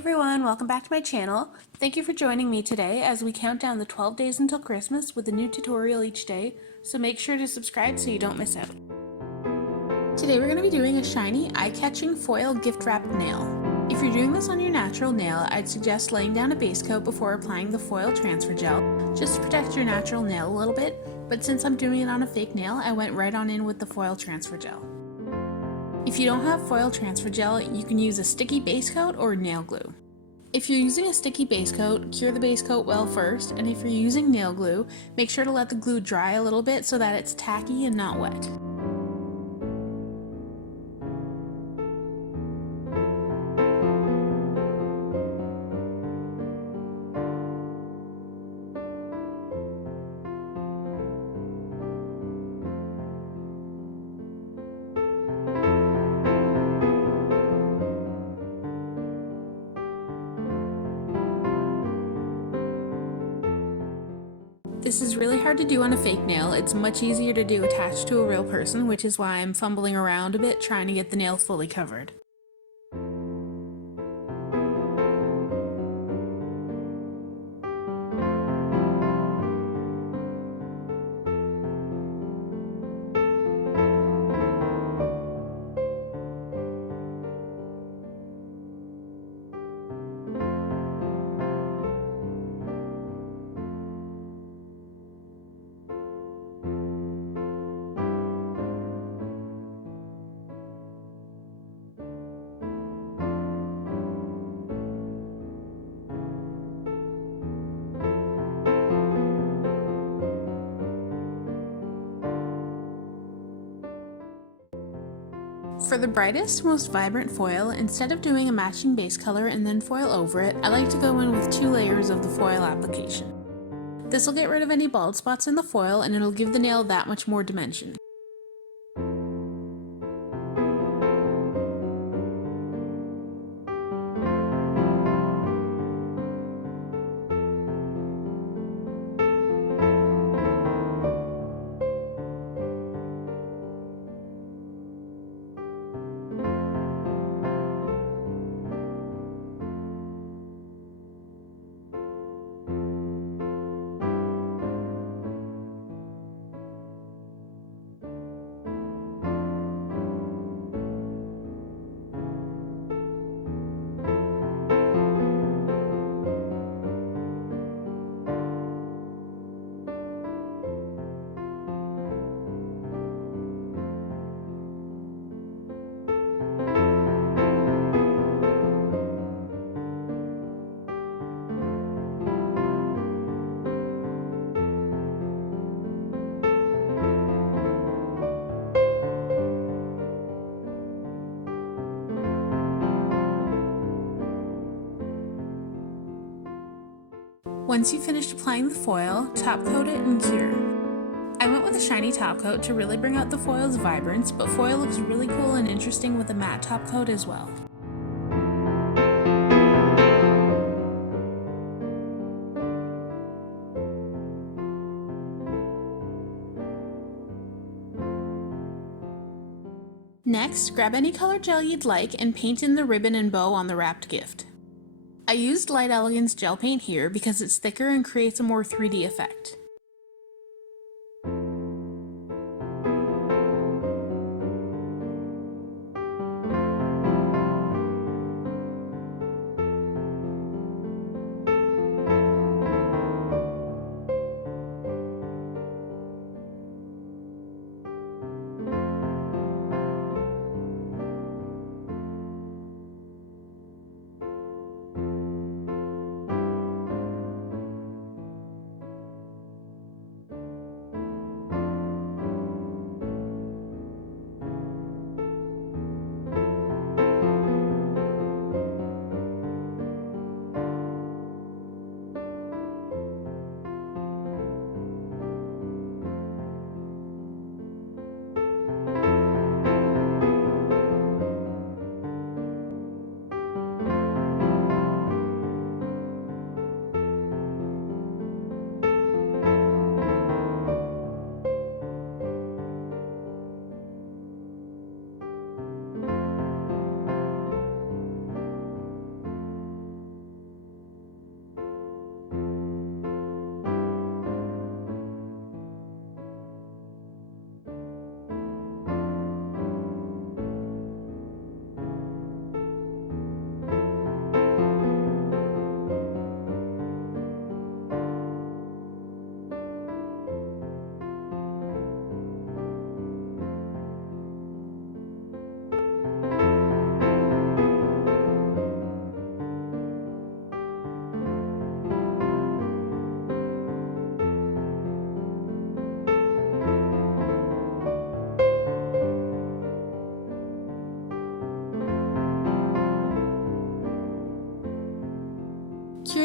everyone, welcome back to my channel. Thank you for joining me today as we count down the 12 days until Christmas with a new tutorial each day, so make sure to subscribe so you don't miss out. Today we're going to be doing a shiny, eye-catching foil gift wrapped nail. If you're doing this on your natural nail, I'd suggest laying down a base coat before applying the foil transfer gel, just to protect your natural nail a little bit, but since I'm doing it on a fake nail, I went right on in with the foil transfer gel. If you don't have foil transfer gel, you can use a sticky base coat or nail glue. If you're using a sticky base coat, cure the base coat well first, and if you're using nail glue, make sure to let the glue dry a little bit so that it's tacky and not wet. This is really hard to do on a fake nail. It's much easier to do attached to a real person, which is why I'm fumbling around a bit trying to get the nail fully covered. For the brightest, most vibrant foil, instead of doing a matching base color and then foil over it, I like to go in with 2 layers of the foil application. This will get rid of any bald spots in the foil and it'll give the nail that much more dimension. Once you've finished applying the foil, top coat it and cure. I went with a shiny top coat to really bring out the foil's vibrance, but foil looks really cool and interesting with a matte top coat as well. Next, grab any color gel you'd like and paint in the ribbon and bow on the wrapped gift. I used light Elegance gel paint here because it's thicker and creates a more 3D effect.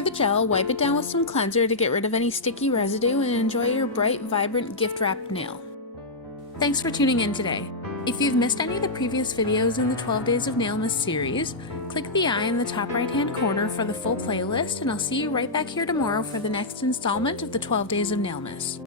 the gel, wipe it down with some cleanser to get rid of any sticky residue, and enjoy your bright, vibrant, gift-wrapped nail. Thanks for tuning in today. If you've missed any of the previous videos in the 12 Days of Nailmas series, click the eye in the top right-hand corner for the full playlist, and I'll see you right back here tomorrow for the next installment of the 12 Days of Nailmas.